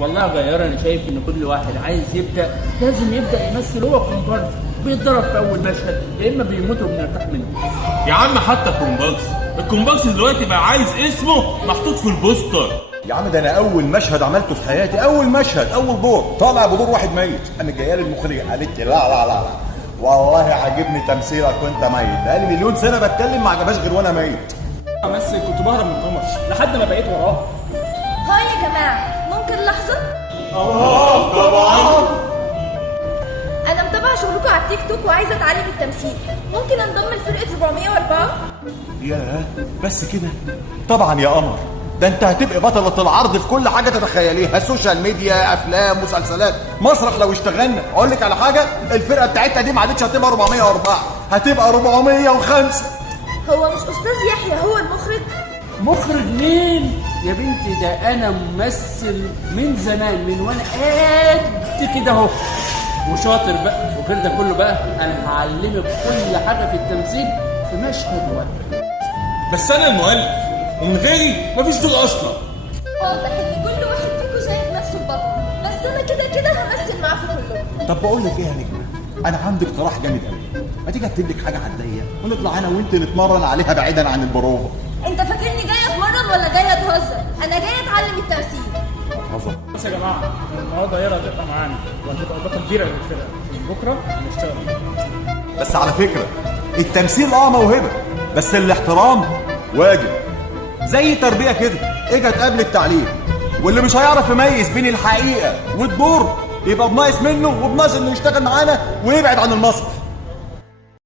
والله يا غيار انا شايف ان كل واحد عايز يبدا لازم يبدا يمثل هو كومبارس، بيتضرب في اول مشهد يا اما بيموت وبنرتاح منه. يا عم حتى الكومباكس دلوقتي بقى عايز اسمه محطوط في البوستر. يا عم ده انا اول مشهد عملته في حياتي، اول مشهد اول دور طالع بدور واحد ميت، قام جايه لي المخرجه قالت لي لا والله عاجبني تمثيلك وانت ميت، بقالي مليون سنه بتكلم ما عجبهاش غير وانا ميت. امثل كنت بهرب من القمر لحد ما بقيت وراه. هاي يا جماعه ممكن لحظه؟ طبعا. انا متابعه شغلكم على التيك توك وعايزه اتعلم التمثيل، ممكن انضم لفرقه 404؟ ياه بس كده؟ طبعا يا قمر، ده انت هتبقى بطلة العرض في كل حاجة تتخيليها، السوشيال ميديا، افلام، مسلسلات، مسرح. لو اشتغلنا اقول لك على حاجة، الفرقة بتاعتنا دي ما عادتش هتبقى 404، هتبقى 405. هو مش استاذ يحيى هو المخرج؟ مخرج مين يا بنتي؟ ده انا ممثل من زمان، من وانا قد كده اهو، وشاطر بقى، وغير ده كله بقى انا هعلمك كل حاجه في التمثيل في مشهد واحد. بس انا المؤلف ومن غيري مفيش دور اصلا. واضح ان كل واحد فيكم شايف نفسه البطل، بس انا كده همثل معاكم كلكم. طب بقول لك ايه يا نجمة، انا عندي اقتراح جامد قوي، ما تيجي اكتب لك حاجة على الضيق ونطلع انا وانت نتمرن عليها بعيدا عن البروفة. انت فاكرني جايه اتمرن ولا جايه اتهزر؟ انا جايه اتعلم التمثيل. هزر. بس يا جماعه النهارده يارا هتبقى معانا وهتبقى اضافه كبيره للفرقه، بكره هنشتغل. بس على فكرة التمثيل موهبة، بس الاحترام واجب، زي تربية كده، اجت قبل التعليم، واللي مش هيعرف يميز بين الحقيقة والدور يبقى بناقص منه وبناقص انه يشتغل معانا ويبعد عن المسرح.